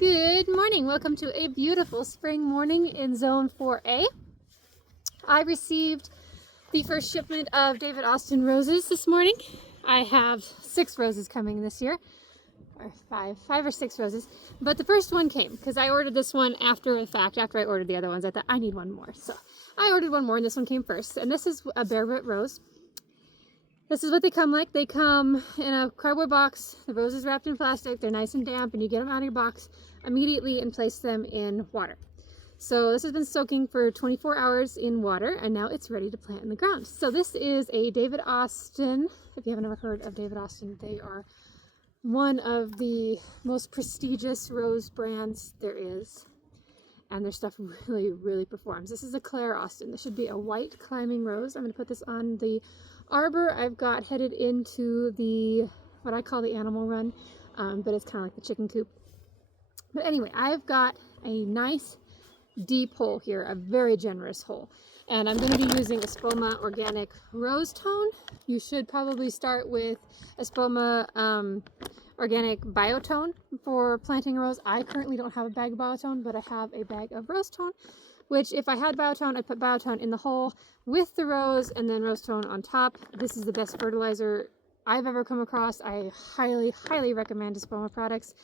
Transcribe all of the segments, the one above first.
Good morning. Welcome to a beautiful spring morning in Zone 4A. I received the first shipment of David Austin roses this morning. I have 6 roses coming this year, or five or six roses, but the first one came because I ordered this one after the fact. After I ordered the other ones, I thought I need one more, so I ordered one more, and this one came first. And this is a barefoot rose. This is what they come like. They come in a cardboard box. The rose is wrapped in plastic. They're nice and damp, and you get them out of your box immediately and place them in water. So this has been soaking for 24 hours in water, and now it's ready to plant in the ground. So this is a David Austin. If you haven't ever heard of David Austin, they are one of the most prestigious rose brands there is, and their stuff really performs. This is a Claire Austin. This should be a white climbing rose. I'm going to put this on the arbor I've got headed into the, what I call the animal run, but it's kind of like the chicken coop. But anyway, I've got a nice deep hole here, a very generous hole, and I'm going to be using Espoma Organic Rose Tone. You should probably start with Espoma Organic Biotone for planting a rose. I currently don't have a bag of Biotone, but I have a bag of Rose Tone, which if I had Biotone, I'd put Biotone in the hole with the rose and then Rose Tone on top. This is the best fertilizer I've ever come across. I highly recommend Espoma products.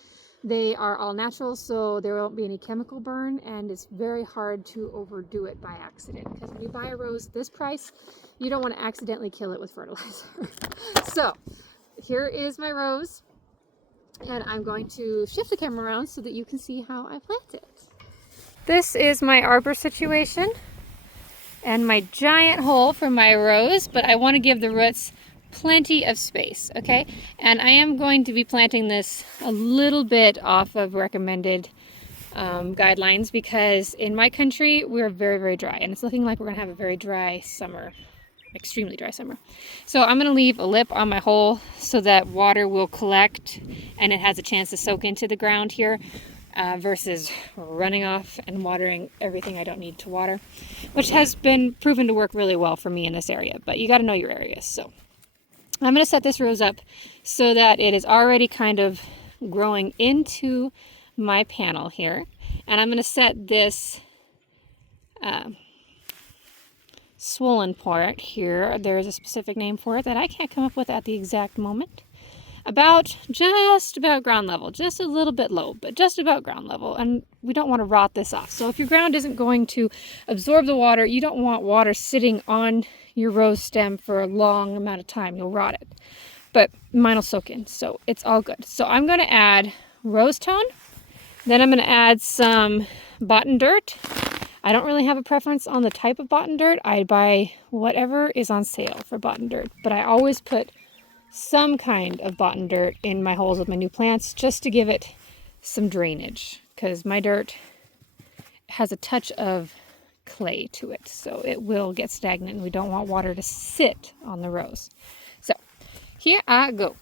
They are all natural, so there won't be any chemical burn, and it's very hard to overdo it by accident, because when you buy a rose at this price, you don't want to accidentally kill it with fertilizer. So here is my rose, and I'm going to shift the camera around so that you can see how I plant it. This is my arbor situation and my giant hole for my rose, but I want to give the roots plenty of space, okay? And I am going to be planting this a little bit off of recommended guidelines, because in my country we're very dry, and it's looking like we're gonna have a very dry summer, extremely dry summer. So I'm gonna leave a lip on my hole so that water will collect and it has a chance to soak into the ground here, versus running off and watering everything I don't need to water, which has been proven to work really well for me in this area. But you got to know your area. So I'm going to set this rose up so that it is already kind of growing into my panel here. And I'm going to set this swollen part here. There's a specific name for it that I can't come up with at the exact moment. Just about ground level, just a little bit low, but just about ground level. And we don't want to rot this off. So if your ground isn't going to absorb the water, you don't want water sitting on your rose stem for a long amount of time. You'll rot it. But mine will soak in, so it's all good. So I'm going to add Rose Tone. Then I'm going to add some Botten Dirt. I don't really have a preference on the type of Botten Dirt. I buy whatever is on sale for Botten Dirt, but I always put some kind of Botten Dirt in my holes with my new plants just to give it some drainage, because my dirt has a touch of clay to it, so it will get stagnant, and we don't want water to sit on the rose. So here I go.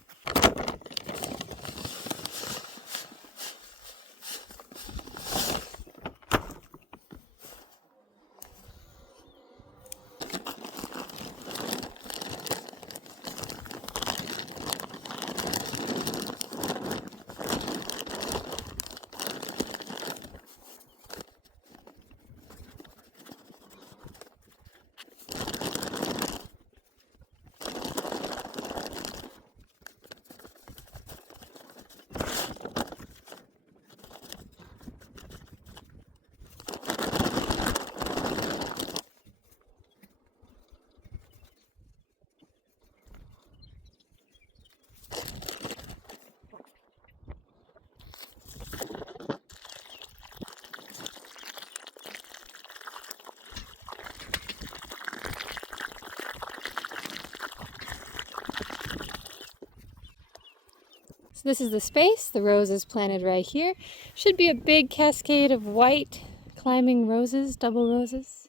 This is the space. The rose is planted right here. Should be a big cascade of white climbing roses, double roses.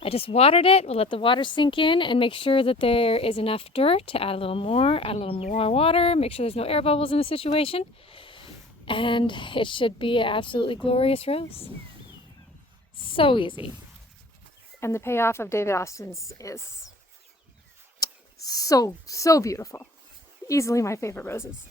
I just watered it. We'll let the water sink in and make sure that there is enough dirt to add a little more water, make sure there's no air bubbles in the situation. And it should be an absolutely glorious rose. So easy. And the payoff of David Austin's is so beautiful. Easily my favorite roses.